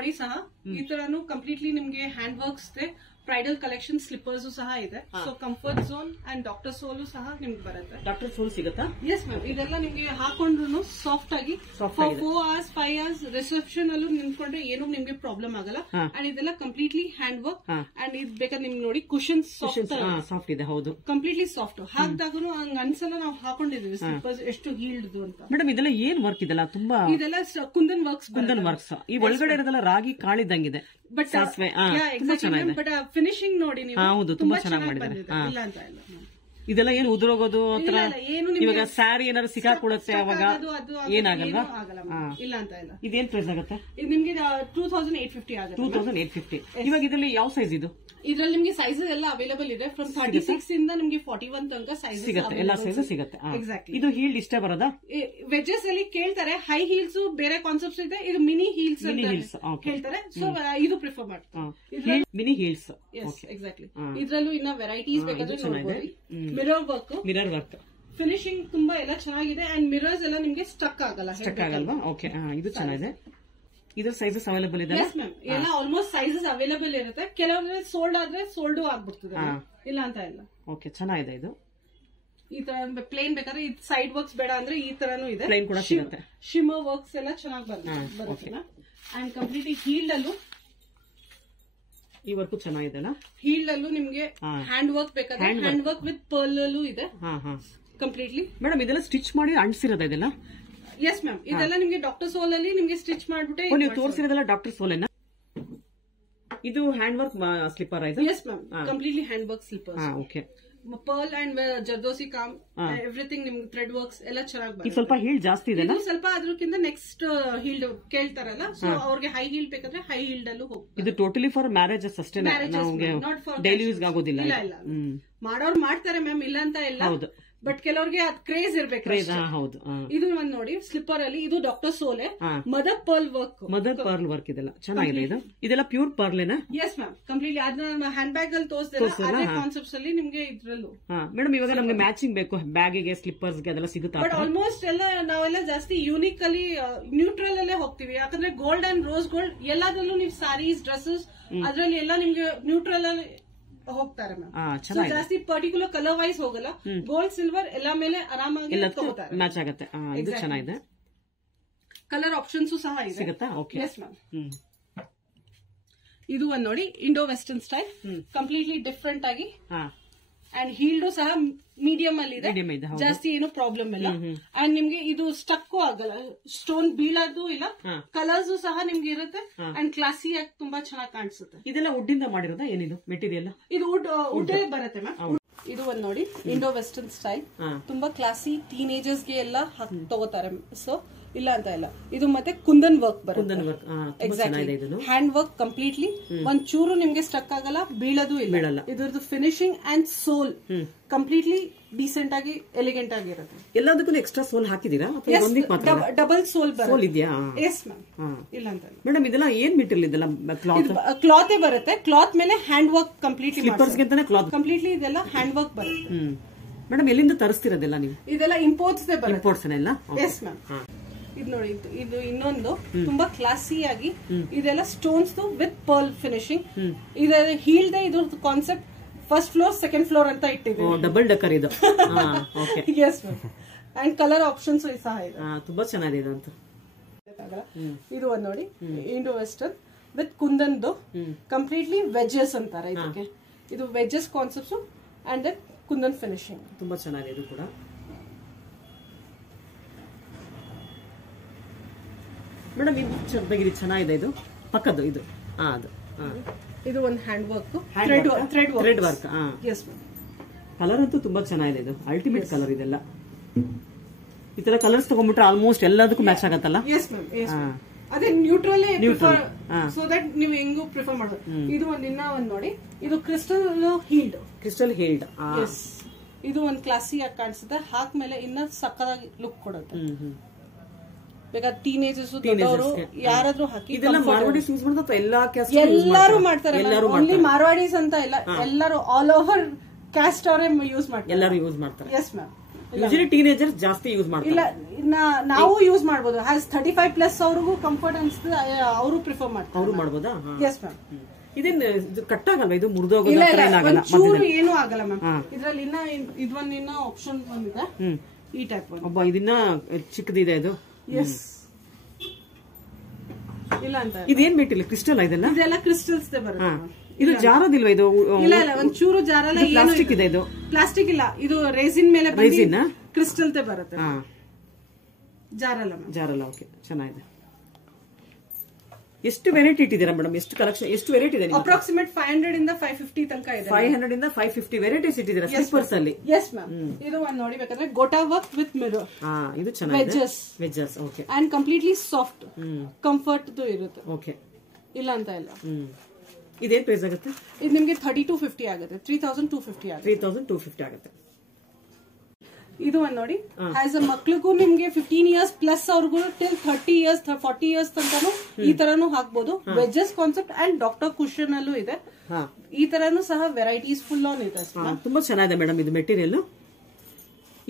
ನೋಡಿ ಸಹ ಈ ತರನು ಕಂಪ್ಲೀಟ್ಲಿ ನಿಮ್ಗೆ ಹ್ಯಾಂಡ್ ವರ್ಕ್ಸ್ ಇದೆ. ಬ್ರೈಡಲ್ ಕಲೆಕ್ಷನ್ ಸ್ಲಿಪ್ಪರ್ಸ್ ಸಹ ಇದೆ. So comfort zone and doctor sole ಸಹ ನಿಮ್ಗೆ ಬರುತ್ತೆ. ಡಾಕ್ಟರ್ ಸೋಲ್ ಸಿಗುತ್ತಾ? Yes ma'am. ಇದೆಲ್ಲ ನಿಮ್ಗೆ ಹಾಕೊಂಡ್ರು ಸಾಫ್ಟ್ ಆಗಿ 4 hours 5 hours ರಿಸೆಪ್ಷನ್ ಅಲ್ಲೂ ನಿಂತ್ಕೊಂಡ್ರೆ ಏನು ನಿಮ್ಗೆ ಪ್ರಾಬ್ಲಮ್ ಆಗಲ್ಲ. ಅಂಡ್ ಇದೆಲ್ಲ ಕಂಪ್ಲೀಟ್ಲಿ ಹ್ಯಾಂಡ್ ವರ್ಕ್ ಅಂಡ್ ಇದು ಬೇಕಾದ್ರೆ ನಿಮ್ಗೆ ನೋಡಿ ಕುಶನ್ ಸಾಫ್ಟ್ ಇದೆ. ಹೌದು, ಕಂಪ್ಲೀಟ್ಲಿ ಸಾಫ್ಟ್. ಹಾಕಿದಾಗೂ ಹಂಗ ಅನ್ಸಲ್ಲ ನಾವು ಹಾಕೊಂಡಿದೀವಿ ಸ್ಲಿಪ್ಪರ್ಸ್ ಎಷ್ಟು ಹೀಲ್ಡ್ ಅಂತ. ಮೇಡಮ್ ಇದೆಲ್ಲ ಏನ್ ವರ್ಕ್ ಇದೆಲ್ಲ? ತುಂಬಾ ಇದೆಲ್ಲ ಕುಂದನ್ ವರ್ಕ್ಸ್. ಈ ಒಳಗಡೆ ಇರೋದೆಲ್ಲ ರಾಗಿ ಕಾಳಿದ್ದಂಗಿದೆ. ಬಟ್ ಬಟ್ ಫಿನಿಶಿಂಗ್ ನೋಡಿ ನೀವು. ಹೌದು, ತುಂಬಾ ಚೆನ್ನಾಗಿ ಮಾಡಿದ್ದಾರೆ. ಇಲ್ಲ ಅಂತ ಇಲ್ಲ. ಇದೆಲ್ಲ ಏನು ಉದುರೋಗೋದು ಇವಾಗ ಸ್ಯಾರಿ ಏನಾದ್ರು ಸಿಕ್ಕಾಕೊಳುತ್ತೆ ಅವಾಗ ಏನಾಗಲ್ವಾ? ಇಲ್ಲ ಅಂತ ಇಲ್ಲ. ಇದೇನ್ ಪ್ರೈಸ್ ಆಗುತ್ತೆ? ಇದು ನಿಮ್ಗೆ 2850 ಆಗುತ್ತೆ. 2850. ಇವಾಗ ಇದರಲ್ಲಿ ಯಾವ ಸೈಜ್ ಇದು? ಇದ್ರಲ್ಲಿ ನಿಮ್ಗೆ ಸೈಜಸ್ ಎಲ್ಲ ಅವೈಲೇಬಲ್ ಇದೆ. ಫ್ರಮ್ 36 ಇಂದ ನಿಮ್ಗೆ 41 ತನಕ ಸೈಜ್ ಸಿಗುತ್ತೆ. ಎಲ್ಲಾ ಸೈಜ್ ಸಿಗುತ್ತೆ. ಎಕ್ಸಾಕ್ಟ್ಲಿ. ಇದು ಹೀಲ್ಡ್ ಇಷ್ಟೇ ಬರೋದಾ? ವೆಜಸ್ ಅಲ್ಲಿ ಕೇಳ್ತಾರೆ. ಹೈ ಹೀಲ್ಸ್ ಬೇರೆ ಕಾನ್ಸೆಪ್ಟ್ಸ್ ಇದೆ. ಇದು ಮಿನಿ ಹೀಲ್ಸ್ ಹೇಳ್ತಾರೆ. ಸೊ ಇದು ಪ್ರಿಫರ್ ಮಾಡ್ತಾರೆ. Mini heels. ಎಕ್ಸಾಕ್ಟ್ಲಿ. ಇದ್ರಲ್ಲೂ ಇನ್ನ ವೆರೈಟೀಸ್ ಬೇಕಾದ್ರೆ ಮಿರರ್ ವರ್ಕ್ ಫಿನಿಶಿಂಗ್ ತುಂಬಾ ಎಲ್ಲ ಚೆನ್ನಾಗಿದೆ. ಅಂಡ್ ಮಿರರ್ಸ್ ಎಲ್ಲ ನಿಮ್ಗೆ ಸ್ಟಕ್ ಆಗಲ್ವಾ? ಓಕೆ, ಇದು ಚೆನ್ನಾಗಿದೆ. ಇದ್ರ ಸೈಜಸ್ ಅವೈಲೇಬಲ್ ಇದೆ? Yes ma'am. ಎಲ್ಲ ಆಲ್ಮೋಸ್ಟ್ ಸೈಜಸ್ ಅವೈಲೇಬಲ್ ಇರುತ್ತೆ. ಕೆಲವೊಂದ್ರೆ ಸೋಲ್ಡ್ ಆದ್ರೆ ಸೋಲ್ಡ್ ಆಗ್ಬಿಡ್ತದೆ. ಇಲ್ಲ ಅಂತ ಇಲ್ಲ. ಓಕೆ, ಚೆನ್ನಾಗಿದೆ ಇದು. ಈ ತರ ಪ್ಲೇನ್ ಬೇಕಾದ್ರೆ ಇದು ಸೈಡ್ ವರ್ಕ್ಸ್ ಬೇಡ ಅಂದ್ರೆ ಈ ತರನು ಇದೆ. ಪ್ಲೇನ್ ಕೂಡ ಸಿಗುತ್ತೆ. ಶಿಮರ್ ವರ್ಕ್ಸ್ ಎಲ್ಲ ಚೆನ್ನಾಗಿ ಬರುತ್ತೆ. ಅಂಡ್ ಕಂಪ್ಲೀಟ್ಲಿ ಹೀಲ್ಡ್ ಅಲ್ಲೂ ಈ ವರ್ಕ್ ಚೆನ್ನಾಗಿದೆ. ಹೀಲ್ಡ್ ಅಲ್ಲೂ ನಿಮ್ಗೆ ಹ್ಯಾಂಡ್ ವರ್ಕ್ ಬೇಕಾದ್ರೆ ಹ್ಯಾಂಡ್ ವರ್ಕ್ ವಿತ್ ಪರ್ಲ್ ಅಲ್ಲೂ ಇದೆ ಕಂಪ್ಲೀಟ್ಲಿ. ಮೇಡಮ್ ಇದೆಲ್ಲ ಸ್ಟಿಚ್ ಮಾಡಿ ಅಂಟಿಸಿರೋದ ಇದೆಲ್ಲ? S ma'am. ಇದೆಲ್ಲ ನಿಮ್ಗೆ ಡಾಕ್ಟರ್ ಸೋಲ್ ಅಲ್ಲಿ ನಿಮ್ಗೆ ಸ್ಟಿಚ್ ಮಾಡ್ಬಿಟ್ಟು ನೀವು ತೋರಿಸಿರೋದೆಲ್ಲ ಡಾಕ್ಟರ್ ಸೋಲ್ ಏನ? ಇದು ಹ್ಯಾಂಡ್ ವರ್ಕ್ ಸ್ಲಿಪ್ಪರ್ ಆಯ್ತು? S ma'am. Completely hand work slipper. Okay. Pearl and zardozi com everything ನಿಮ್ಗೆ ಥ್ರೆಡ್ ವರ್ಕ್ಸ್ ಎಲ್ಲ ಚೆನ್ನಾಗಿ ಬರುತ್ತೆ. ಸ್ವಲ್ಪ ಹೀಲ್ಡ್ ಜಾಸ್ತಿ ಇದೆ. ಸ್ವಲ್ಪ ಅದಕ್ಕಿಂತ ನೆಕ್ಸ್ಟ್ ಹೀಲ್ಡ್ ಕೇಳ್ತಾರಲ್ಲ, ಸೊ ಅವ್ರಿಗೆ ಹೈ ಹೀಲ್ಡ್ ಬೇಕಾದ್ರೆ ಹೈ ಹೀಲ್ಡ್ ಅಲ್ಲೂ ಹೋಗ್ತಾರೆ. ಇದು ಟೋಟಲಿ ಫಾರ್ ಮ್ಯಾರೇಜಸ್ ಅಷ್ಟೇ, ಡೈಲಿ ಯೂಸ್ ಆಗೋದಿಲ್ಲ. ಇಲ್ಲ ಮಾಡೋರು ಮಾಡ್ತಾರೆ ಮ್ಯಾಮ್, ಇಲ್ಲ ಅಂತ ಇಲ್ಲ. ಬಟ್ ಕೆಲವ್ರಿಗೆ ಅದ್ ಕ್ರೇಜ್ ಇರ್ಬೇಕು. ಹೌದು. ಇದು ಒಂದ್ ನೋಡಿ ಸ್ಲಿಪ್ಪರ್ ಅಲ್ಲಿ ಇದು ಡಾಕ್ಟರ್ ಸೋಲೆ ಮದರ್ ಪರ್ಲ್ ವರ್ಕ್ ಇದೆಲ್ಲ ಚೆನ್ನಾಗಿದೆ. ಇದು ಇದೆಲ್ಲ ಪ್ಯೂರ್ ಪರ್ಲೇನಾ? Yes ma'am. ಕಂಪ್ಲೀಟ್ಲಿ ಅದನ್ನ ಹ್ಯಾಂಡ್ ಬ್ಯಾಗ್ ಅಲ್ಲಿ ತೋರಿಸಿದ್ರೆ ಕಾನ್ಸೆಪ್ಟ್ಸ್ ಅಲ್ಲಿ ನಿಮ್ಗೆ ಇದ್ರಲ್ಲೂ. ಮೇಡಮ್ ಇವಾಗ ನಮ್ಗೆ ಮ್ಯಾಚಿಂಗ್ ಬೇಕು ಬ್ಯಾಗಿಗೆ ಸ್ಲಿಪ್ಪರ್ಸ್ ಗೆ ಅದೆಲ್ಲ ಸಿಗುತ್ತಾ? ಬಟ್ ಆಲ್ಮೋಸ್ಟ್ ಎಲ್ಲ ನಾವೆಲ್ಲ ಜಾಸ್ತಿ ಯೂನಿಕ್ ಅಲ್ಲಿ ನ್ಯೂಟ್ರಲ್ ಅಲ್ಲೇ ಹೋಗ್ತೀವಿ. ಯಾಕಂದ್ರೆ ಗೋಲ್ಡ್ ಅಂಡ್ ರೋಸ್ ಗೋಲ್ಡ್ ಎಲ್ಲದಲ್ಲೂ ನೀವು ಸ್ಯಾರೀಸ್ ಡ್ರೆಸ್ಸಸ್ ಅದ್ರಲ್ಲಿ ಎಲ್ಲ ನಿಮ್ಗೆ ನ್ಯೂಟ್ರಲ್ ಅಲ್ಲಿ ಹೋಗ್ತಾರೆ ಮ್ಯಾಮ್. ಜಾಸ್ತಿ ಪರ್ಟಿಕ್ಯುಲರ್ ಕಲರ್ ವೈಸ್ ಹೋಗಲ್ಲ. ಗೋಲ್ಡ್ ಸಿಲ್ವರ್ ಎಲ್ಲ ಮೇಲೆ ಆರಾಮಾಗಿ ಮ್ಯಾಚ್ ಆಗುತ್ತೆ. ಇದು ಚೆನ್ನಾಗಿದೆ. ಕಲರ್ ಆಪ್ಷನ್ಸ್ ಸಹ ಸಿಗುತ್ತಾ? ಓಕೆ. Yes ma'am. ಇದು ಒಂದ್ ನೋಡಿ Indo western style, completely different ಆಗಿ. ಅಂಡ್ ಹೀಲ್ಡ್ ಸಹ ಮೀಡಿಯಂ ಅಲ್ಲಿ ಇದೆ. ಜಾಸ್ತಿ ಏನು ಪ್ರಾಬ್ಲಮ್ ಇಲ್ಲ. ಅಂಡ್ ನಿಮ್ಗೆ ಇದು ಸ್ಟಕ್ ಆಗಲ್ಲ, ಸ್ಟೋನ್ ಬೀಳೋದು ಇಲ್ಲ. ಕಲರ್ಸ್ ಸಹ ನಿಮ್ಗೆ ಇರುತ್ತೆ. ಅಂಡ್ ಕ್ಲಾಸಿ ಆಗಿ ತುಂಬಾ ಚೆನ್ನಾಗಿ ಕಾಣಿಸುತ್ತೆ. ಇದೆಲ್ಲ ವುಡ್ ಇಂದ ಮಾಡಿರೋದಾ ಏನಿದು ಮೆಟೀರಿಯಲ್? ಇದು ವುಡ್ ಬರುತ್ತೆ ಮ್ಯಾಮ್. ಇದು ಒಂದ್ ನೋಡಿ ಇಂಡೋ ವೆಸ್ಟರ್ನ್ ಸ್ಟೈಲ್, ತುಂಬಾ ಕ್ಲಾಸಿ ಟೀನೇಜರ್ಸ್ ಗೆ ಎಲ್ಲ ತಗೋತಾರೆ. ಸೊ ಇಲ್ಲ ಅಂತ ಇಲ್ಲ. ಇದು ಮತ್ತೆ ಕುಂದನ್ ವರ್ಕ್ ಬರುತ್ತೆ. Exactly hand work completely. ಒಂದ್ ಚೂರು ನಿಮ್ಗೆ ಸ್ಟಕ್ ಆಗಲ್ಲ, ಬೀಳೋದು ಇಲ್ಲ. ಇದ್ರದ್ದು finishing and sole completely decent ಆಗಿ ಎಲಿಗೆಂಟ್ ಆಗಿರುತ್ತೆ. ಎಲ್ಲದಕ್ಕೂ ಎಕ್ಸ್ಟ್ರಾ ಸೋಲ್ ಹಾಕಿದೀರಾ? ಡಬಲ್ ಸೋಲ್ ಇದೆಯಾ? Yes ma'am. ಇಲ್ಲ ಅಂತ ಮೇಡಮ್ ಇದೆಲ್ಲ ಏನ್ ಮೆಟೀರಿಯಲ್? ಇದೆಲ್ಲ ಕ್ಲಾತ್ ಬರುತ್ತೆ. ಕ್ಲಾತ್ ಮೇಲೆ hand work completely. Cloth completely ಇದೆಲ್ಲ ಹ್ಯಾಂಡ್ ವರ್ಕ್ ಬರುತ್ತೆ. ಮೇಡಮ್ ಎಲ್ಲಿಂದ ತರಿಸ್ತಿರೋದೆಲ್ಲ ನೀವು? ಇದೆಲ್ಲ ಇಂಪೋರ್ಟ್ಸ್ ಬರುತ್ತೆ. ಇಂಪೋರ್ಟ್ಸ್ ಎಲ್ಲ? Yes ma'am. ಇದು ನೋಡಿ ಇದು ಇನ್ನೊಂದು ತುಂಬಾ ಕ್ಲಾಸಿ ಆಗಿ ಇದೆಲ್ಲ ಸ್ಟೋನ್ಸ್ ವಿತ್ ಪರ್ಲ್ ಫಿನಿಶಿಂಗ್. ಇದು ಹೀಲ್ಡ್ ಇದ್ರದ್ದು concept first floor second floor ಅಂತ ಇಟ್ಟಿದ್ದೀವಿ. ಡಬಲ್ ಡಕ್ಕರ್ ಇದು. Yes ma'am. And colour options ಸಹ ಇದೆ. ತುಂಬಾ ಚೆನ್ನಾಗಿದೆ ಅಂತ. ಇದು ಒಂದ್ ನೋಡಿ ಇಂಡೋ ವೆಸ್ಟರ್ನ್ ವಿತ್ ಕುಂದನ್ದು ಕಂಪ್ಲೀಟ್ಲಿ ವೆಜ್ಜಸ್ ಅಂತಾರೆ ಇದಕ್ಕೆ. ಇದು wedges concepts and then kundan finishing ತುಂಬಾ ಚೆನ್ನಾಗಿದೆ. ಇದು ಕೂಡ ಮೇಡಮ್ ಇದು ಚೆನ್ನಾಗಿದೆ. ಇದು ಪಕ್ಕದ್ದು ಇದು ಅದು ಇದು ಒಂದು hand work thread work. Yes ma'am. Colour ಅಂತೂ ತುಂಬಾ ಚೆನ್ನಾಗಿದೆ. ಇದು ಅಲ್ಟಿಮೇಟ್ ಕಲರ್. ಇದೆಲ್ಲ ಈ ತರ ಕಲರ್ಸ್ ತಗೊಂಡ್ಬಿಟ್ರೆ ಆಲ್ಮೋಸ್ಟ್ ಎಲ್ಲದಕ್ಕೂ ಮ್ಯಾಚ್ ಆಗತ್ತಲ್ಲ? Yes ma'am. ಅದೇ ನ್ಯೂಟ್ರಲ್ ಸೊ ದಟ್ ನೀವು ಹೆಂಗೂ ಪ್ರಿಫರ್ ಮಾಡೋದು. ಇದು ಇನ್ನ ಒಂದ್ ನೋಡಿ ಇದು ಕ್ರಿಸ್ಟಲ್ ಹೀಲ್ಡ್. ಇದು ಒಂದ್ ಕ್ಲಾಸಿ ಆಗಿ ಕಾಣಿಸುತ್ತೆ. ಹಾಕ್ಮೇಲೆ ಇನ್ನ ಸಕ್ಕದಾಗಿ ಲುಕ್ ಕೊಡುತ್ತೆ. ಬೇಕಾದ್ರೆ ಟೀನೇಜರ್ಸ್ ಯಾರಾದ್ರೂ ಹಾಕಿ. ಎಲ್ಲರೂ ಮಾಡ್ತಾರೆ. ಓನ್ಲಿ ಮಾರ್ವಾಡೀಸ್ ಅಂತ ಇಲ್ಲ, ಎಲ್ಲರೂ ಆಲ್ ಓವರ್ ಕ್ಯಾಸ್ಟ್ ಅವರೇ ಯೂಸ್ ಮಾಡ್ತಾರೆ. ಎಲ್ಲರೂ ಯೂಸ್ ಮಾಡ್ತಾರೆ. Yes ma'am. ಯೂಶಲಿ ಟೀನೇಜರ್ಸ್ ಜಾಸ್ತಿ ಯೂಸ್ ಮಾಡ್ತಾರೆ. ಇಲ್ಲ ನಾವು ಯೂಸ್ ಮಾಡಬಹುದು. ಹ್ಯಾಸ್ 35+ ಅವ್ರಿಗೂ ಕಂಫರ್ಟ್ ಅನ್ಸುತ್ತೆ, ಅವರು ಪ್ರಿಫರ್ ಮಾಡ್ತಾರೆ. ಅವರು ಮಾಡಬಹುದಾ? Yes ma'am. ಇದೇನು ಕಟ್ಟಾಗಲ್ವಾ? ಇದು ಮುರಿದೋಗೋದು ಚೂರು ಏನೂ ಆಗಲ್ಲ ಮ್ಯಾಮ್. ಇದ್ರಲ್ಲಿ ಇನ್ನ ಆಪ್ಷನ್ ಬಂದಿದೆ ಈ ಟೈಪ್. ಒಬ್ಬ ಇದನ್ನ ಚಿಕ್ಕದಿದೆ ಇದು. ಎಸ್. ಇಲ್ಲ ಅಂತ ಇದೇನ್ ಮೆಟೀರಿಯಲ್? ಕ್ರಿಸ್ಟಲ್ ಇದೆಲ್ಲ? ಇದೆಲ್ಲ ಕ್ರಿಸ್ಟಲ್ಸ್ ಬರುತ್ತೆ. ಇದು ಜಾರದಿಲ್ವಾ? ಇದು ಇಲ್ಲ ಒಂದ್ ಚೂರು ಜಾರಲ್ಲ. ಪ್ಲಾಸ್ಟಿಕ್ ಇದೆ ಇದು? ಪ್ಲಾಸ್ಟಿಕ್ ಇಲ್ಲ, ಇದು ರೇಸಿನ್ ಮೇಲೆ ಕ್ರಿಸ್ಟಲ್ ಬರುತ್ತೆ. ಜಾರಲ್ಲ. ಓಕೆ, ಚೆನ್ನಾಗಿದೆ. ಎಷ್ಟು ವೆರೈಟಿ ಇಟ್ಟಿದ್ದೀರಾ ಮೇಡಮ್? ಎಷ್ಟು ಕಲೆಕ್ಷನ್, ಎಷ್ಟು ವೆರೈಟಿ ಇದೆ? ಅಪ್ರಾಕ್ಸಿಮೇಟ್ 500 ಇಂದ 550 ತನಕ ಇದೆ. 500 ಇಂದ 550 ವೆರೈಟೀಸ್ ಇಟ್ಟಿದ್ದೀರಾ ಸ್ಲಿಪ್ಪರ್ಸ್ ಅಲ್ಲಿ? S ma'am. ಇದು ಒಂದು ನೋಡಿ ಬೇಕಾದ್ರೆ ಗೋಟಾ ವರ್ಕ್ ವಿತ್ ಮಿರರ್. ಇದು ಚೆನ್ನಾಗಿದೆ. Wedges. Okay. And completely soft, comfort ಇರುತ್ತೆ. ಓಕೆ. ಇಲ್ಲ ಅಂತ ಇಲ್ಲ. ಇದೇನ್ ಪ್ರೈಸ್ ಆಗುತ್ತೆ? ಇದು ನಿಮಗೆ 3250 ಆಗುತ್ತೆ. 3250 ಆಗುತ್ತೆ. 3250 ಆಗುತ್ತೆ. ಇದು ಒಂದು ನೋಡಿ, ಆಸ್ ಅ ಮಕ್ಳಿಗೂ ನಿಮ್ಗೆ 15 ಇಯರ್ಸ್ ಪ್ಲಸ್ ಅವ್ರಿಗೂ ಟಿಲ್ 30 ಇಯರ್ಸ್ 40 ಇಯರ್ಸ್ ತನಕನು ಈ ತರನು ಹಾಕ್ಬೋದು. Wedges concept and doctor cushion ಅಲ್ಲೂ ಇದೆ. ಈ ತರನು ಸಹ ವೆರೈಟೀಸ್ ಫುಲ್ ಆನ್ ಇದೆ. ತುಂಬಾ ಚೆನ್ನಾಗಿದೆ ಮೇಡಮ್ ಇದು ಮೆಟೀರಿಯಲ್.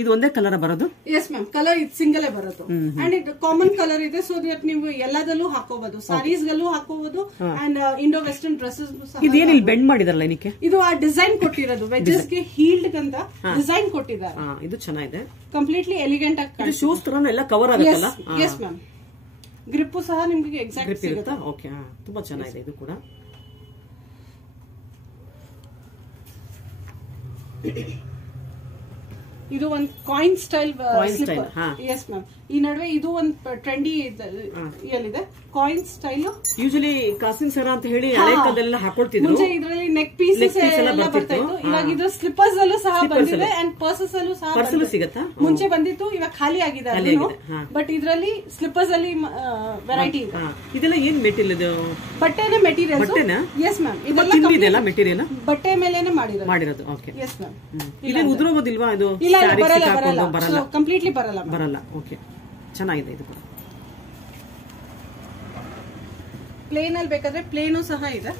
ಇದು ಒಂದೇ ಕಲರ್ ಬರೋದು? Yes ma'am. ಕಲರ್ ಇದು ಸಿಂಗಲ್ ಬರೋದು. ಅಂಡ್ ಇದು ಕಾಮನ್ ಕಲರ್ ಇದೆ, ಸೊ ದಟ್ ನೀವು ಎಲ್ಲದಲ್ಲೂ ಹಾಕೋಬಹುದು. ಸಾರೀಸ್ ಗಲ್ಲೂ ಹಾಕೋಬಹುದು ಅಂಡ್ ಇಂಡೋ ವೆಸ್ಟರ್ನ್ ಡ್ರೆಸ್ಸಸ್. ಇದೇನು ಇಲ್ಲಿ ಬೆಂಡ್ ಮಾಡಿದಾರಲ್ಲ ಏನಕ್ಕೆ? ಇದು ಆ ಡಿಸೈನ್ ಕೊಟ್ಟಿರೋದು ವೆಜ್ಜಸ್ ಗೆ ಹೀಲ್ಡ್ ಅಂತ ಡಿಸೈನ್ ಕೊಟ್ಟಿದ್ದಾರೆ. ಇದು ಚೆನ್ನಾಗಿದೆ. ಕಂಪ್ಲೀಟ್ಲಿ ಎಲಿಗೆಂಟ್ ಆಗಿ ಶೂಸ್ ತರ ಎಲ್ಲ ಕವರ್ ಆಗುತ್ತಲ್ಲ? Yes ma'am. ಗ್ರಿಪ್ ಸಹ ನಿಮಗೆ ಎಕ್ಸಾಕ್ಟ್ ಸಿಗುತ್ತೆ. ಓಕೆ, ತುಂಬಾ ಚೆನ್ನಾಗಿದೆ ಇದು ಕೂಡ. ಇದು ಒಂದು coin style slipper. Yes ma'am. ಈ ನಡುವೆ ಇದು ಒಂದು ಟ್ರೆಂಡಿ ಇದೆ ಕಾಯಿನ್ ಸ್ಟೈಲ್. ಯೂಶಲಿ ಕಾಸಿನ್ ಸರ ಅಂತ ಹೇಳಿ ಹಳೆ ಕಾಲದಲ್ಲ ಹಾಕೊಳ್ತಿದ್ರು. ಮುಂಚೆ ಇದರಲ್ಲಿ ನೆಕ್ ಪೀಸಸ್ ಎಲ್ಲ ಬರ್ತಾ ಇತ್ತು. ಇವಾಗ ಇದು ಸ್ಲಿಪ್ಪರ್ಸ್ ಅಲ್ಲೂ ಸಹ ಬಂದಿದೆ ಅಂಡ್ ಪರ್ಸಸ್ ಅಲ್ಲೂ ಸಹ ಸಿಗುತ್ತಾ? ಮುಂಚೆ ಬಂದಿತ್ತು, ಇವಾಗ ಖಾಲಿ ಆಗಿದೆ. ಬಟ್ ಇದರಲ್ಲಿ ಸ್ಲಿಪ್ಪರ್ಸ್ ಅಲ್ಲಿ ವೆರೈಟಿ ಇದೆ. ಇದೆಲ್ಲ ಏನ್ ಮೆಟೀರಿಯಲ್? ಇದು ಬಟ್ಟೆನ ಮೆಟೀರಿಯಲ್. S ma'am. ಇದೆಲ್ಲ ಮೆಟೀರಿಯಲ್ ಬಟ್ಟೆ ಮೇಲೆನೆ ಮಾಡಿರೋದು. ಓಕೆ. Yes ma'am. ಇದು ಉದುರೋಗೋದಿಲ್ವಾ? ಇದು ಬರಲ್ಲ, ಕಂಪ್ಲೀಟ್ಲಿ ಬರಲ್ಲ. ಓಕೆ, ಚೆನ್ನಾಗಿದೆ ಇದು ಕೂಡ. ಪ್ಲೇನ್ ಅಲ್ಲಿ ಬೇಕಾದ್ರೆ ಪ್ಲೇನು ಸಹ ಇದೆ.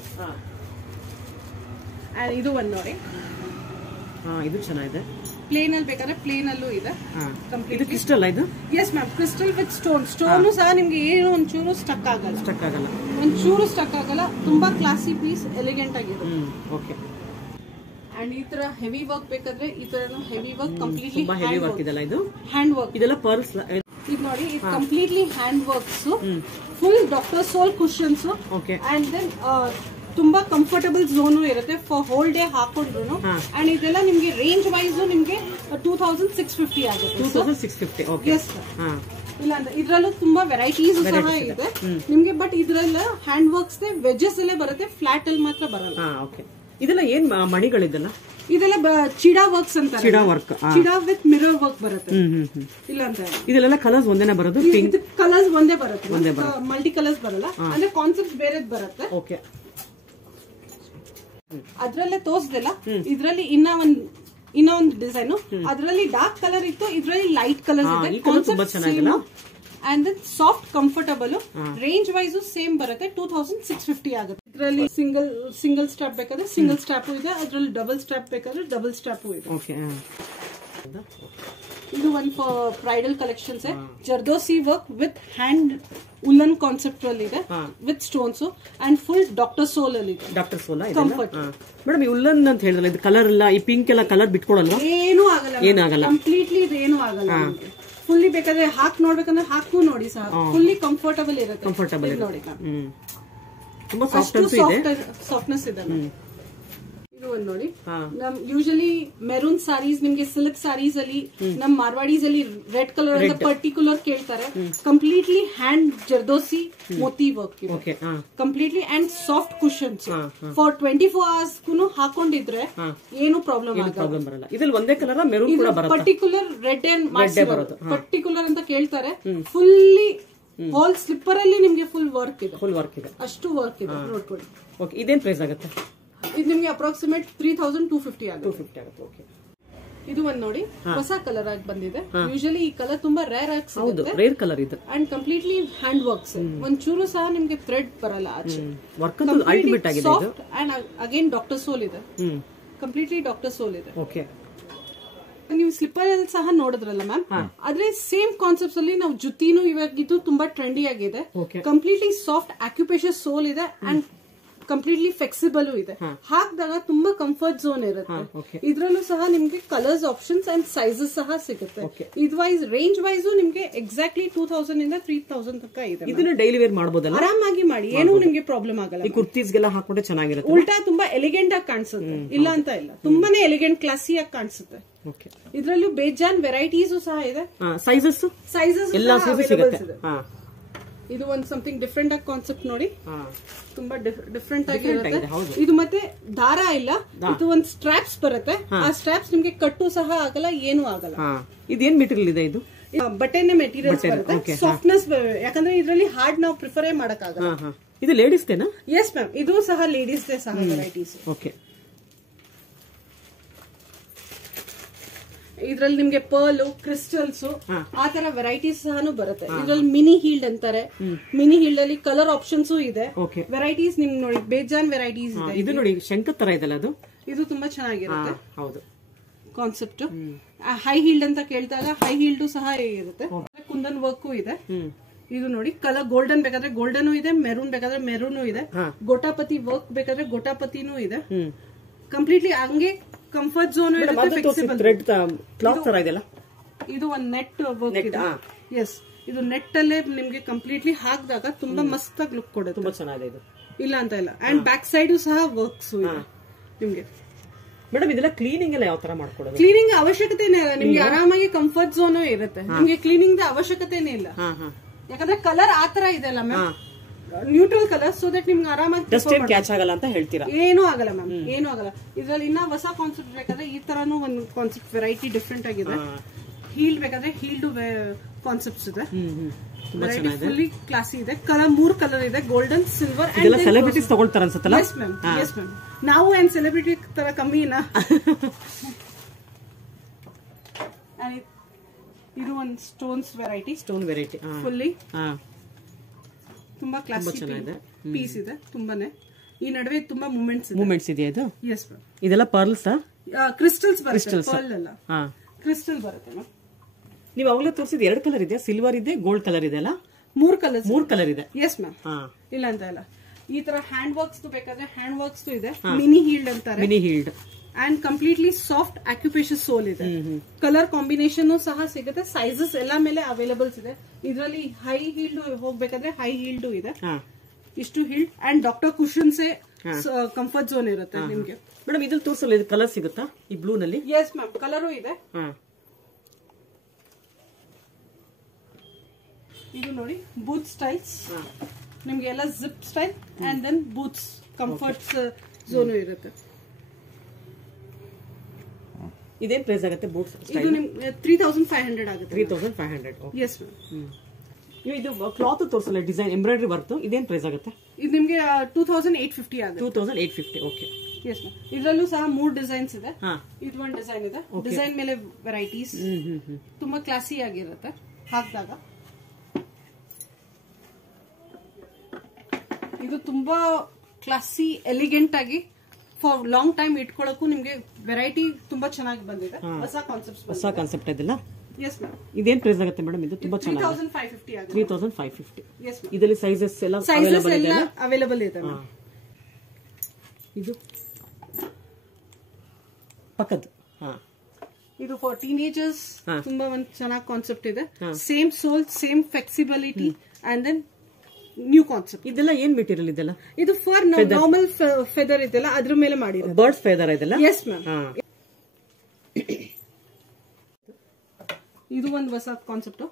ಇದು ಒಂದು ನೋಡಿ, ಇದು ಚೆನ್ನಾಗಿದೆ. ಪ್ಲೇನ್ ಅಲ್ಲಿ ಬೇಕಾದ್ರೆ ಪ್ಲೇನ್ ಅಲ್ಲೂ ಇದೆ. ಇದು ಕ್ರಿಸ್ಟಲ್ ಇದು? Yes ma'am. Crystal with stone. Stone ಸಹ ನಿಮ್ಗೆ ಏನು ಒಂಚೂರು ಸ್ಟಕ್ ಆಗಲ್ಲ. ಒಂಚೂರು ಸ್ಟಕ್ ಆಗಲ್ಲ. ತುಂಬಾ ಕ್ಲಾಸಿ ಪೀಸ್, ಎಲಿಗೆಂಟ್ ಆಗಿದೆ. ಓಕೆ. ಅಂಡ್ ಈ ತರ ಹೆವಿ ವರ್ಕ್ ಬೇಕಾದ್ರೆ ಈ ತರನು heavy work, completely heavy work ಇದೆಲ್ಲ. ಇದು ಹ್ಯಾಂಡ್ ವರ್ಕ್. ಇದೆಲ್ಲ ಪರ್ಲ್ಸ್. ಇದು ನೋಡಿ, ಇದು completely hand works, full doctor sole cushions. And then ತುಂಬಾ ಕಂಫರ್ಟಬಲ್ ಝೋನ್ ಇರುತ್ತೆ ಫಾರ್ ಹೋಲ್ ಡೇ ಹಾಕೊಂಡ್ರು. ಅಂಡ್ ಇದೆಲ್ಲ ನಿಮ್ಗೆ ರೇಂಜ್ ವೈಸ್ ನಿಮ್ಗೆ 2650 ಆಗುತ್ತೆ. 2650. ಎಸ್. ಇಲ್ಲ ಅಂದ್ರೆ ಇದ್ರಲ್ಲೂ ತುಂಬಾ ವೆರೈಟೀಸ್ ಸಹ ಇದೆ ನಿಮ್ಗೆ. ಬಟ್ ಇದ್ರಲ್ಲ ಹ್ಯಾಂಡ್ ವರ್ಕ್ಸ್ ವೆಜ್ಜಸ್ ಅಲ್ಲೇ ಬರುತ್ತೆ, ಫ್ಲಾಟ್ ಅಲ್ಲಿ ಮಾತ್ರ ಬರಲ್ಲ. ಇದೆಲ್ಲ ಏನ್ ಮಣಿಗಳಿದೆಲ್ಲ? ಇದೆಲ್ಲ ಚಿಡಾ ವರ್ಕ್ಸ್ ಅಂತ. ಚಿಡಾ ವಿತ್ ಮಿರರ್ ವರ್ಕ್ ಬರುತ್ತೆ. ಇಲ್ಲ ಅಂತ ಇದೆಲ್ಲ ಕಲರ್ಸ್ ಒಂದೇನೆ ಬರೋದು? ಕಲರ್ಸ್ ಒಂದೇ ಬರುತ್ತೆ, ಮಲ್ಟಿ ಕಲರ್ಸ್ ಬರಲ್ಲ. ಅಂದ್ರೆ ಕಾನ್ಸೆಪ್ಟ್ ಬೇರೆ ಬರುತ್ತೆ. ಓಕೆ. ಅದ್ರಲ್ಲೇ ತೋರ್ಸ್ದಿಲ್ಲ. ಇದ್ರಲ್ಲಿ ಇನ್ನ ಒಂದು ಡಿಸೈನ್. ಅದ್ರಲ್ಲಿ ಡಾರ್ಕ್ ಕಲರ್ ಇತ್ತು, ಇದ್ರಲ್ಲಿ ಲೈಟ್ ಕಲರ್ ಇದೆ. Concept and then soft, comfortable. Range wise same ಬರುತ್ತೆ. 2650 ಆಗುತ್ತೆ. ಇದರಲ್ಲಿ ಸಿಂಗಲ್ ಸ್ಟ್ರಾಪ್ ಬೇಕಾದ್ರೆ ಸಿಂಗಲ್ ಸ್ಟ್ರಾಪ್ ಇದೆ, ಅದ್ರಲ್ಲಿ ಡಬಲ್ ಸ್ಟ್ರಾಪ್ ಬೇಕಾದ್ರೆ ಡಬಲ್ ಸ್ಟ್ರಾಪ್ ಇದೆ. ಇದು ಒಂದು ಬ್ರೈಡಲ್ ಕಲೆಕ್ಷನ್ಸ್. ಜರ್ದೋಸಿ work with hand woollen concept ಅಲ್ಲಿ ಇದೆ, with stones and full doctor sole ಅಲ್ಲಿ ಇದೆ. Doctor sole comfort. ಮೇಡಮ್, ಈ ಉಲ್ಲನ್ ಅಂತ ಹೇಳಿದ್ರೆ ಇದು ಕಲರ್ ಎಲ್ಲ, ಈ ಪಿಂಕ್ ಎಲ್ಲ ಕಲರ್ ಬಿಟ್ಕೊಡಲ್ವಾ? ಏನೂ ಆಗಲ್ಲ. ಕಂಪ್ಲೀಟ್ಲಿ ಇದು ಏನೂ ಆಗಲ್ಲ. ಫುಲ್ಲಿ ಬೇಕಾದ್ರೆ ನೋಡ್ಬೇಕಂದ್ರೆ ಹಾಕು ನೋಡಿ ಸಹ ಫುಲ್ಲಿ ಕಂಫರ್ಟಬಲ್ ಇರುತ್ತೆ. ಕಂಫರ್ಟಬಲ್ ನೋಡಿ, ತುಂಬಾ ಸಾಫ್ಟ್ನೆಸ್ ಇದೆ. ಇದು ಒಂದು ನೋಡಿ, ನಮ್ ಯೂಶಲಿ ಮೆರೂನ್ ಸಾರೀಸ್ ನಿಮ್ಗೆ ಸಿಲ್ಕ್ ಸಾರೀಸ್ ಅಲ್ಲಿ ನಮ್ ಮಾರ್ವಾಡೀಸ್ ಅಲ್ಲಿ ರೆಡ್ ಕಲರ್ ಅಂತ ಪರ್ಟಿಕ್ಯುಲರ್ ಕೇಳ್ತಾರೆ. ಕಂಪ್ಲೀಟ್ಲಿ ಹ್ಯಾಂಡ್ ಜರ್ದೋಸಿ ಮೋತಿ ವರ್ಕ್ ಇದೆ completely and soft cushions. For 24 hours ಹಾಕೊಂಡಿದ್ರೆ ಏನು ಪ್ರಾಬ್ಲಮ್ ಬರಲ್ಲ. ಇದ್ರಲ್ಲಿ ಒಂದೇ ಕಲರ್ ಮೆರೂನ್ ಕೂಡ ಬರುತ್ತೆ. ಪರ್ಟಿಕ್ಯುಲರ್ ರೆಡ್ ಅಂಡ್ ಪರ್ಟಿಕ್ಯುಲರ್ ಅಂತ ಕೇಳ್ತಾರೆ. ಫುಲ್ಲಿ ಹೋಲ್ ಸ್ಲಿಪ್ಪರ್ ಅಲ್ಲಿ ನಿಮ್ಗೆ ಫುಲ್ ವರ್ಕ್ ಇದೆ. ಅಷ್ಟು ವರ್ಕ್ ಇದೆ, ನೋಡ್ಕೊಳ್ಳಿ. ಓಕೆ. ಇದೇನ್ ಪ್ರೈಸ್ ಆಗುತ್ತೆ? ಇದು ನಿಮ್ಗೆ ಅಪ್ರಾಕ್ಸಿಮೇಟ್ 3250 ಆಗುತ್ತೆ. ಓಕೆ. ಇದು ಒಂದು ನೋಡಿ, ಹೊಸ ಕಲರ್ ಆಗಿ ಬಂದಿದೆ. ಯೂಶಲಿ ಈ ಕಲರ್ ತುಂಬಾ ರೇರ್ ಆಗಿ ಸಿಗುತ್ತೆ. ರೇರ್ ಕಲರ್ ಇದು. And completely hand works. ಒಂಚೂರು ಸಹ ನಿಮ್ಗೆ ಥ್ರೆಡ್ ಬರಲ್ಲ ಆಚೆ. ವರ್ಕ್ ಅಲ್ಟಿಮೇಟ್ ಆಗಿದೆ. ಸಾಫ್ಟ್ ಅಂಡ್ ಅಗೇನ್ ಡಾಕ್ಟರ್ ಸೋಲ್ ಇದೆ. ಕಂಪ್ಲೀಟ್ಲಿ ಡಾಕ್ಟರ್ ಸೋಲ್ ಇದೆ. ಓಕೆ. ನೀವು ಸ್ಲಿಪ್ಪರ್ ಅಲ್ಲಿ ಸಹ ನೋಡಿದ್ರಲ್ಲ ಮ್ಯಾಮ್, ಆದ್ರೆ ಸೇಮ್ ಕಾನ್ಸೆಪ್ಟ್ಸ್ ಅಲ್ಲಿ ನಾವು ಜುತ್ತಿನೂ ಇವಾಗ ಇದು ತುಂಬಾ ಟ್ರೆಂಡಿ ಆಗಿದೆ. ಕಂಪ್ಲೀಟ್ಲಿ ಸಾಫ್ಟ್ ಆಕ್ಯುಪೇಷನ್ ಸೋಲ್ ಇದೆ ಅಂಡ್ ಕಂಪ್ಲೀಟ್ಲಿ ಫ್ಲೆಕ್ಸಿಬಲ್ ಇದೆ. ಹಾಕಿದಾಗ ತುಂಬಾ ಕಂಫರ್ಟ್ ಝೋನ್ ಇರುತ್ತೆ. ಇದ್ರಲ್ಲೂ ಸಹ ನಿಮ್ಗೆ ಕಲರ್ಸ್ ಆಪ್ಷನ್ಸ್ ಅಂಡ್ ಸೈಜಸ್ ಸಹ ಸಿಗುತ್ತೆ. ಇದು ವೈಸ್ ರೇಂಜ್ ವೈಸ್ ನಿಮ್ಗೆ ಎಕ್ಸಾಕ್ಟ್ಲಿ 2000 ಇಂದ 3000 ತನಕ ಇದೆ. ಇದನ್ನ ಡೈಲಿ ವೇರ್ ಮಾಡಬಹುದಲ್ಲ, ಆರಾಮಾಗಿ ಮಾಡಿ, ಏನು ನಿಮ್ಗೆ ಪ್ರಾಬ್ಲಮ್ ಆಗಲ್ಲ. ಈ ಕುರ್ತೀಸ್ಗೆಲ್ಲ ಹಾಕೊಂಡ್ರೆ ಚೆನ್ನಾಗಿರುತ್ತೆ. ಉಲ್ಟಾ ತುಂಬಾ ಎಲಿಗೆಂಟ್ ಆಗಿ ಕಾಣಿಸುತ್ತೆ, ಇಲ್ಲ ಅಂತ ಇಲ್ಲ, ತುಂಬಾನೇ ಎಲಿಗೆಂಟ್ ಕ್ಲಾಸಿ ಆಗಿ ಕಾಣಿಸುತ್ತೆ. ಇದ್ರಲ್ಲೂ ಬೇಜಾನ್ ವೆರೈಟೀಸ್ ಸಹ ಇದೆ. ಸೈಜಸ್ ಎಲ್ಲ ಸಿಗುತ್ತೆ. ಇದು ಒಂದು ಸಮಥಿಂಗ್ ಡಿಫ್ರೆಂಟ್ ಆಗಿ ಕಾನ್ಸೆಪ್ಟ್ ನೋಡಿ, ತುಂಬಾ ಡಿಫ್ರೆಂಟ್ ಆಗಿರುತ್ತೆ. ಇದು ಮತ್ತೆ ದಾರ ಇಲ್ಲ, ಇದು ಒಂದು ಸ್ಟ್ರಾಪ್ಸ್ ಬರುತ್ತೆ. ಆ ಸ್ಟ್ರಾಪ್ಸ್ ನಿಮ್ಗೆ ಕಟ್ಟು ಸಹ ಆಗಲ್ಲ, ಏನು ಆಗಲ್ಲ. ಇದೇನ್ ಮೆಟೀರಿಯಲ್ ಇದೆ? ಇದು ಬಟ್ಟೆನೆ ಮೆಟೀರಿಯಲ್ಸ್ ಬರುತ್ತೆ. ಸಾಫ್ಟ್ನೆಸ್, ಯಾಕಂದ್ರೆ ಇದರಲ್ಲಿ ಹಾರ್ಡ್ ನಾವು ಪ್ರಿಫರೇ ಮಾಡಕ್ಕಾಗಲ್ಲ. ಇದು ಲೇಡೀಸ್ ದೇನಾ? ಎಸ್ ಮ್ಯಾಮ್, ಇದು ಸಹ ಲೇಡೀಸ್ ದೇ ಸಹ ವೆರೈಟೀಸ್. ಓಕೆ. ಇದ್ರಲ್ಲಿ ನಿಮ್ಗೆ ಪರ್ಲ್, ಕ್ರಿಸ್ಟಲ್ಸ್ ಆ ತರ ವೆರೈಟೀಸ್ ಸಹ ಬರುತ್ತೆ. ಇದ್ರಲ್ಲಿ ಮಿನಿ ಹೀಲ್ಡ್ ಅಂತಾರೆ. ಮಿನಿ ಹೀಲ್ಡ್ ಅಲ್ಲಿ ಕಲರ್ ಆಪ್ಷನ್ಸ್ ಇದೆ. ವೆರೈಟೀಸ್ ನಿಮ್ಗೆ ನೋಡಿ ಬೇಜಾನ್ ವೆರೈಟೀಸ್ ಇದೆ. ಇದು ನೋಡಿ ಶಂಕ ತರ ಇದೆಲ್ಲ, ಇದು ತುಂಬಾ ಚೆನ್ನಾಗಿರುತ್ತೆ. ಹೌದು, ಕಾನ್ಸೆಪ್ಟ್. ಹೈ ಹೀಲ್ಡ್ ಅಂತ ಕೇಳಿದಾಗ ಹೈ ಹೀಲ್ಡ್ ಸಹ ಇರುತ್ತೆ. ಕುಂದನ್ ವರ್ಕ್ ಇದೆ. ಇದು ನೋಡಿ ಕಲರ್ ಗೋಲ್ಡನ್ ಬೇಕಾದ್ರೆ ಗೋಲ್ಡನ್ ಇದೆ, ಮೆರೂನ್ ಬೇಕಾದ್ರೆ ಮೆರೂನ್ ಇದೆ, ಗೋಟಾಪತಿ ವರ್ಕ್ ಬೇಕಾದ್ರೆ ಗೋಟಾಪತಿನೂ ಇದೆ. ಕಂಪ್ಲೀಟ್ಲಿ ಹಂಗೆ ಕಂಫರ್ಟ್ ಝೋನ್ ಇದು ಒಂದು ನೆಟ್ ವರ್ಕ್ ಇದೆ. ಎಸ್, ಇದು ನೆಟ್ ಅಲ್ಲೇ ನಿಮ್ಗೆ ಕಂಪ್ಲೀಟ್ಲಿ ಹಾಕಿದಾಗ ತುಂಬಾ ಮಸ್ತ್ ಆಗಿ ಲುಕ್ ಕೊಡುತ್ತೆ. ತುಂಬಾ ಚೆನ್ನಾಗಿದೆ, ಇಲ್ಲ ಅಂತ ಇಲ್ಲ. ಅಂಡ್ ಬ್ಯಾಕ್ ಸೈಡ್ ಸಹ ವರ್ಕ್ಸ್ ಇದೆ ನಿಮ್ಗೆ. ಮೇಡಮ್ ಇದೆಲ್ಲ ಕ್ಲೀನಿಂಗ್ ಎಲ್ಲ ಯಾವ ತರ ಮಾಡ್ಕೊಡೋದು? ಕ್ಲೀನಿಂಗ್ ಅವಶ್ಯಕತೆನೇ ಇಲ್ಲ ನಿಮ್ಗೆ, ಆರಾಮಾಗಿ ಕಂಫರ್ಟ್ ಝೋನ್ ಇರುತ್ತೆ. ನಿಮ್ಗೆ ಕ್ಲೀನಿಂಗ್ ಅವಶ್ಯಕತೆನೇ ಇಲ್ಲ, ಯಾಕಂದ್ರೆ ಕಲರ್ ಆತರ ಇದೆ ಅಲ್ಲ ma'am, neutral colour, so that ನಿಮ್ಗೆ ಆರಾಮಾಗಿ ಕ್ಯಾಚ್ ಆಗಲ್ಲ ಅಂತ ಹೇಳ್ತೀರಾ? ಏನೂ ಆಗಲ್ಲ ಮ್ಯಾಮ್, ಏನೂ ಆಗಲ್ಲ. ಇದ್ರಲ್ಲಿ ಇನ್ನ ಹೊಸ ಕಾನ್ಸೆಪ್ಟ್ ಬೇಕಾದ್ರೆ ಈ ತರಾನು ಒಂದು ಕಾನ್ಸೆಪ್ಟ್ ವೆರೈಟಿ ಡಿಫ್ರೆಂಟ್ ಆಗಿದೆ. ಹೀಲ್ಡ್ ಬೇಕಾದ್ರೆ ಹೀಲ್ಡ್ ಕಾನ್ಸೆಪ್ಟ್ಸ್ ಇದೆ. ಫುಲ್ಲಿ ಕ್ಲಾಸಿ ಇದೆ. ಕಲರ್ 3 ಕಲರ್ ಇದೆ, ಗೋಲ್ಡನ್, ಸಿಲ್ವರ್ ಅಂಡ್ ಸೆಲೆಬ್ರಿಟೀಸ್ ತಗೊಳ್ತಾರೆ ಅನ್ಸುತ್ತಲ್ಲ? Yes ma'am, yes ma'am. ನಾವು ಏನ್ ಸೆಲೆಬ್ರಿಟಿ ತರ ಕಮ್ಮಿನಾ? ಇದು ಒಂದು stones variety. Stone variety fully ತುಂಬಾ ಕ್ಲಾಸಿ ಪೀಸ್ ಇದೆ. ತುಂಬಾನೇ ಈ ನಡುವೆ ತುಂಬಾ ಮೂಮೆಂಟ್ಸ್ ಇದೆ. ಇದು ಎಸ್ ಮ್ಯಾಮ್. ಇದೆಲ್ಲ ಪರ್ಲ್ಸ್, ಕ್ರಿಸ್ಟಲ್ಸ್ ಬರುತ್ತೆ. ಪರ್ಲ್ ಅಲ್ಲ, ಕ್ರಿಸ್ಟಲ್ ಬರುತ್ತೆ ಮ್ಯಾಮ್. ನೀವು ಅವಾಗಲೇ ತೋರಿಸಿದ 2 ಕಲರ್ ಇದೆ, ಸಿಲ್ವರ್ ಇದೆ, ಗೋಲ್ಡ್ ಕಲರ್ ಇದೆ ಅಲ್ಲ? 3 ಕಲರ್ ಇದೆ. ಎಸ್ ಮ್ಯಾಮ್, ಇಲ್ಲ ಅಂತ ಇಲ್ಲ. ಈ ತರ ಹ್ಯಾಂಡ್ ವರ್ಕ್ಸ್ ಬೇಕಾದ್ರೆ ಹ್ಯಾಂಡ್ ವರ್ಕ್ಸ್ ಇದೆ. ಮಿನಿ ಹೀಲ್ಡ್ ಅಂತಾರೆ. Mini heeled and completely soft occupation sole ಇದೆ. ಕಲರ್ ಕಾಂಬಿನೇಷನ್ ಸಹ ಸಿಗುತ್ತೆ. ಸೈಜಸ್ ಎಲ್ಲ ಮೇಲೆ ಅವೈಲೇಬಲ್ಸ್ ಇದೆ. ಇದರಲ್ಲಿ ಹೈ ಹೀಲ್ಡ್ ಹೋಗ್ಬೇಕಾದ್ರೆ ಹೈ ಹೀಲ್ಡ್ ಇದೆ, ಇಷ್ಟು heeled and doctor cushions comfort zone ಇರುತ್ತೆ ನಿಮ್ಗೆ. ಮೇಡಮ್ ಇದ್ರಲ್ಲಿ ತೋರಿಸಲ್ಲ, ಇದು ಕಲರ್ ಸಿಗುತ್ತಾ ಈ ಬ್ಲೂ ನಲ್ಲಿ? ಎಸ್ ಮ್ಯಾಮ್, ಕಲರು ಇದೆ. ಇದು ನೋಡಿ ಬೂತ್ ಸ್ಟೈಲ್ಸ್, ನಿಮ್ಗೆ ಎಲ್ಲ zip style and then boots comforts zone ಇರುತ್ತೆ. ಇದೇನ್ ಪ್ರೈಸ್ ಆಗುತ್ತೆ ಬೂಟ್ಸ್? ಇದು ನಿಮ್ಗೆ 3500 ಆಗುತ್ತೆ. 3500. S ma'am. ಇದು ಕ್ಲಾತ್ ತೋರಿಸಲ್ಲ, ಡಿಸೈನ್ ಎಂಬ್ರಾಯ್ಡರಿ ವರ್ಕ್, ಇದೇನ್ ಪ್ರೈಸ್ ಆಗುತ್ತೆ? ಇದು ನಿಮ್ಗೆ 2850 ಆಗುತ್ತೆ. 2850. ಓಕೆ. Yes ma'am. ಇದರಲ್ಲೂ ಸಹ 3 ಡಿಸೈನ್ಸ್ ಇದೆ. ಇದು ಒಂದು ಡಿಸೈನ್ ಇದೆ. ಡಿಸೈನ್ ಮೇಲೆ ವೆರೈಟೀಸ್ ತುಂಬಾ ಕ್ಲಾಸಿ ಆಗಿರುತ್ತೆ ಹಾಕಿದಾಗ. ಇದು ತುಂಬಾ ಕ್ಲಾಸಿ ಎಲಿಗೆಂಟ್ ಆಗಿ ಫಾರ್ ಲಾಂಗ್ ಟೈಮ್ ಇಟ್ಕೊಳ್ಳೋಕು ನಿಮ್ಗೆ ವೆರೈಟಿ ತುಂಬಾ ಚೆನ್ನಾಗಿ ಬಂದಿದೆ. ಹೊಸ ಕಾನ್ಸೆಪ್ಟ್ ಇದೆಲ್ಲ. Yes ma'am. ಇದೇನ್ ಪ್ರೈಸ್ ಆಗುತ್ತೆ ಮೇಡಮ್? ಇದು ತುಂಬಾ ಚೆನ್ನಾಗಿ 3550 ಆಗುತ್ತೆ. 3550. Yes ma'am. ಇದರಲ್ಲಿ ಸೈಜಸ್ ಎಲ್ಲ ಅವೈಲೇಬಲ್ ಇದೆ. ಇದು ಪಕ್ಕದ ಇದು ಫಾರ್ ಟೀನೇಜರ್ಸ್ ತುಂಬಾ ಒಂದು ಚೆನ್ನಾಗಿ ಕಾನ್ಸೆಪ್ಟ್ ಇದೆ. Same sole, same flexibility and then new concept. ಇದೆಲ್ಲ ಏನ್ ಮೆಟೀರಿಯಲ್ ಇದೆಲ್ಲ? ಇದು ಫಾರ್ ನಾರ್ಮಲ್ ಫೆದರ್ ಇದೆಲ್ಲ ಅದ್ರ ಮೇಲೆ ಮಾಡಿರೋದು. ಬರ್ಡ್ಸ್ ಫೆದರ್ ಇದೆಲ್ಲ? S ma'am. ಇದು ಒಂದು ಹೊಸ ಕಾನ್ಸೆಪ್ಟ್,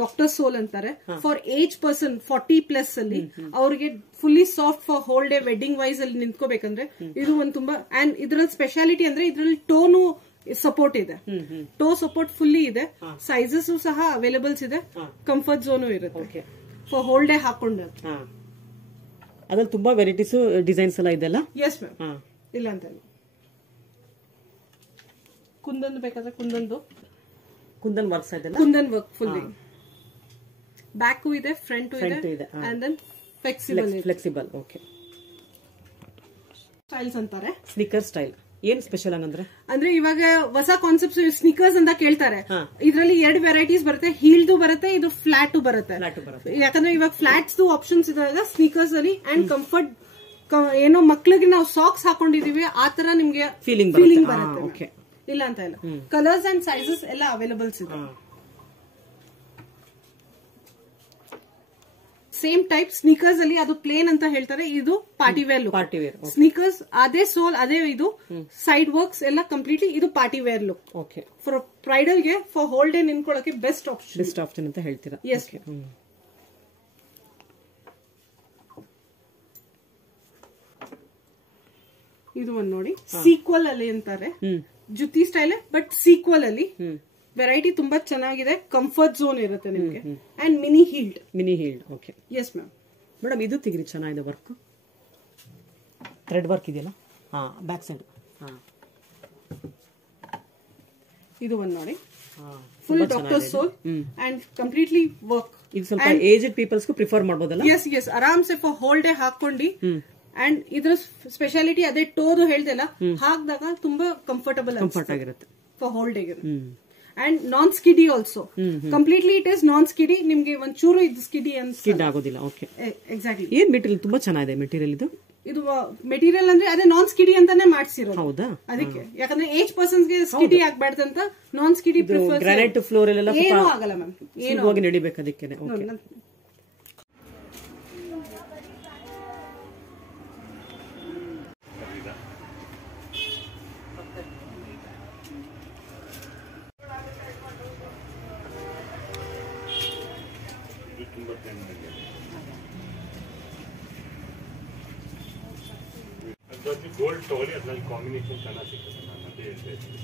ಡಾಕ್ಟರ್ ಸೋಲ್ ಅಂತಾರೆ. ಫಾರ್ ಏಜ್ ಪರ್ಸನ್ 40+ ಅಲ್ಲಿ ಅವ್ರಿಗೆ fully soft for whole day wedding wise ಅಲ್ಲಿ ನಿಂತ್ಕೋಬೇಕಂದ್ರೆ ಇದು ಒಂದು ತುಂಬಾ. ಅಂಡ್ ಇದ್ರಲ್ಲಿ ಸ್ಪೆಷಾಲಿಟಿ ಅಂದ್ರೆ ಇದ್ರಲ್ಲಿ ಟೋನು ಸಪೋರ್ಟ್ ಇದೆ. ಟೋ ಸಪೋರ್ಟ್ ಫುಲ್ಲಿ ಇದೆ. ಸೈಜಸ್ ಸಹ ಅವೈಲೇಬಲ್ಸ್ ಇದೆ. ಕಂಫರ್ಟ್ ಝೋನು ಇರುತ್ತೆ ಫಾರ್ ಹೋಲ್ ಡೇ ಹಾಕೊಂಡು. ಅದ್ರಲ್ಲಿ ತುಂಬಾ ವೆರೈಟೀಸ್ ಡಿಸೈನ್ಸ್ ಎಲ್ಲ ಇದೆಲ್ಲ? ಎಸ್ ಮ್ಯಾಮ್, ಇಲ್ಲ ಅಂತ. ಕುಂದನ್ ಬೇಕಾದ್ರೆ ಕುಂದನ್ ವರ್ಕ್ಸ್ ಇದೆಲ್ಲ? ಕುಂದನ್ ವರ್ಕ್ ಫುಲ್ಲಿ ಬ್ಯಾಕು ಇದೆ, ಫ್ರಂಟು ಇದೆ and then flexible. Okay. Styles ಅಂತಾರೆ. ಸ್ನಿಕರ್ ಸ್ಟೈಲ್ ಏನ್ ಸ್ಪೆಷಲ್ ಹಂಗಂದ್ರೆ ಅಂದ್ರೆ ಇವಾಗ ಹೊಸ ಕಾನ್ಸೆಪ್ಟ್ ಸ್ನಿಕರ್ಸ್ ಅಂತ ಕೇಳ್ತಾರೆ. ಇದ್ರಲ್ಲಿ 2 ವೆರೈಟೀಸ್ ಬರುತ್ತೆ, ಹೀಲ್ದು ಬರುತ್ತೆ, ಇದು ಫ್ಲಾಟ್ ಬರುತ್ತೆ. ಯಾಕಂದ್ರೆ ಇವಾಗ ಫ್ಲಾಟ್ಸ್ ಆಪ್ಷನ್ಸ್ ಇದಾಗ ಸ್ನಿಕರ್ಸ್ ಅಲ್ಲಿ ಅಂಡ್ ಕಂಫರ್ಟ್ ಏನೋ ಮಕ್ಳಿಗೆ ನಾವು ಸಾಕ್ಸ್ ಹಾಕೊಂಡಿದೀವಿ ಆ ತರ ನಿಮ್ಗೆ ಫೀಲಿಂಗ್ ಬರುತ್ತೆ. ಇಲ್ಲ ಅಂತ ಇಲ್ಲ, ಕಲರ್ಸ್ ಅಂಡ್ ಸೈಜಸ್ ಎಲ್ಲ ಅವೈಲಬಲ್ಸ್ ಇದೆ. ಸೇಮ್ ಟೈಪ್ ಸ್ನೀಕರ್ಸ್ ಅಲ್ಲಿ ಅದು ಪ್ಲೇನ್ ಅಂತ ಹೇಳ್ತಾರೆ, ಇದು ಪಾರ್ಟಿ ವೇರ್ ಲುಕ್. ಸ್ನೀಕರ್ಸ್ ಅದೇ ಸೋಲ್ ಅದೇ ಇದು ಸೈಡ್ ವರ್ಕ್ಸ್ ಎಲ್ಲ ಕಂಪ್ಲೀಟ್ಲಿ ಇದು party wear look. Okay, for bridal ಗೆ ಫಾರ್ ಹೋಲ್ ಡೇ ನಿಂತ್ಕೊಳ್ಳೋಕೆ ಬೆಸ್ಟ್ ಆಪ್ಷನ್ ಅಂತ ಹೇಳ್ತೀರಾ? ಎಸ್. ಇದು ಒಂದು ನೋಡಿ, ಸೀಕ್ವಲ್ ಅಲ್ಲಿ ಅಂತಾರೆ, ಜುತಿ ಸ್ಟೈಲ್ ಬಟ್ ಸೀಕ್ವಲ್ ಅಲ್ಲಿ ವೆರೈಟಿ ತುಂಬಾ ಚೆನ್ನಾಗಿದೆ. ಕಂಫರ್ಟ್ ಝೋನ್ ಇರುತ್ತೆ ನಿಮ್ಗೆ and mini heeled. Okay, yes ma'am. Madam ಇದು ತೆಗಿರಿ, ಚೆನ್ನಾಗಿದೆ ವರ್ಕ್, ಥ್ರೆಡ್ ವರ್ಕ್ ಇದೆಯಲ್ಲ ಬ್ಯಾಕ್ ಸೈಡ್. ಇದು ಒಂದು ನೋಡಿ, full doctor sole and completely work. ಇದು ಸ್ವಲ್ಪ ಏಜ್ಡ್ ಪೀಪಲ್ಸ್ ಪ್ರಿಫರ್ ಮಾಡಬಹುದಲ್ಲ? ಎಸ್, ಆರಾಮ್ಸೆ ಫಾರ್ ಹೋಲ್ ಡೇ ಹಾಕೊಂಡು. ಅಂಡ್ ಇದ್ರ ಸ್ಪೆಷಾಲಿಟಿ ಅದೇ ಟೋದು ಹೇಳ್ದಲ್ಲ, ಹಾಕಿದಾಗ ತುಂಬಾ ಕಂಫರ್ಟಬಲ್ ಆಗಿರುತ್ತೆ for whole day. And non skiddy also, completely it is non skiddy. ನಿಮ್ಗೆ ಒಂಚೂರು ಇದು ಸ್ಕಿಡ್ ಆಗೋದಿಲ್ಲ. Okay, exactly. ಏನ್ ಮೆಟೀರಿಯಲ್ ತುಂಬಾ ಚೆನ್ನಾಗಿದೆ ಮೆಟೀರಿಯಲ್ ಇದು ಮೆಟೀರಿಯಲ್ ಅಂದ್ರೆ ಅದೇ ನಾನ್ ಸ್ಕಿಡಿ ಅಂತಾನೆ ಮಾಡ್ಸಿರೋದು. ಹೌದಾ? ಅದಕ್ಕೆ ಯಾಕಂದ್ರೆ ಏಜ್ ಪರ್ಸನ್ಸ್ ಗೆ ಸ್ಕಿಡಿ ಆಗ್ಬಾರ್ದು ಅಂತ ನಾನ್ ಸ್ಕಿಡಿ ಪ್ರಿಫರ್. ಗ್ರಾನೈಟ್ ಫ್ಲೋರ್ ಎಲ್ಲ ಏನೂ ಆಗಲ್ಲ ಮ್ಯಾಮ್, ಏನು ಹೋಗಿ ನಡಿಬೇಕು ಅದಕ್ಕೆ. ಗೋಲ್ಡ್ ತಗೊಳ್ಳಿ, ಅದ್ರಲ್ಲಿ ಕಾಂಬಿನೇಷನ್ ಚೆನ್ನಾಗಿ ಸಿಗುತ್ತೆ. ನಾನು ಅದೇ ಹೇಳ್ತಾ ಇದ್ದೀನಿ.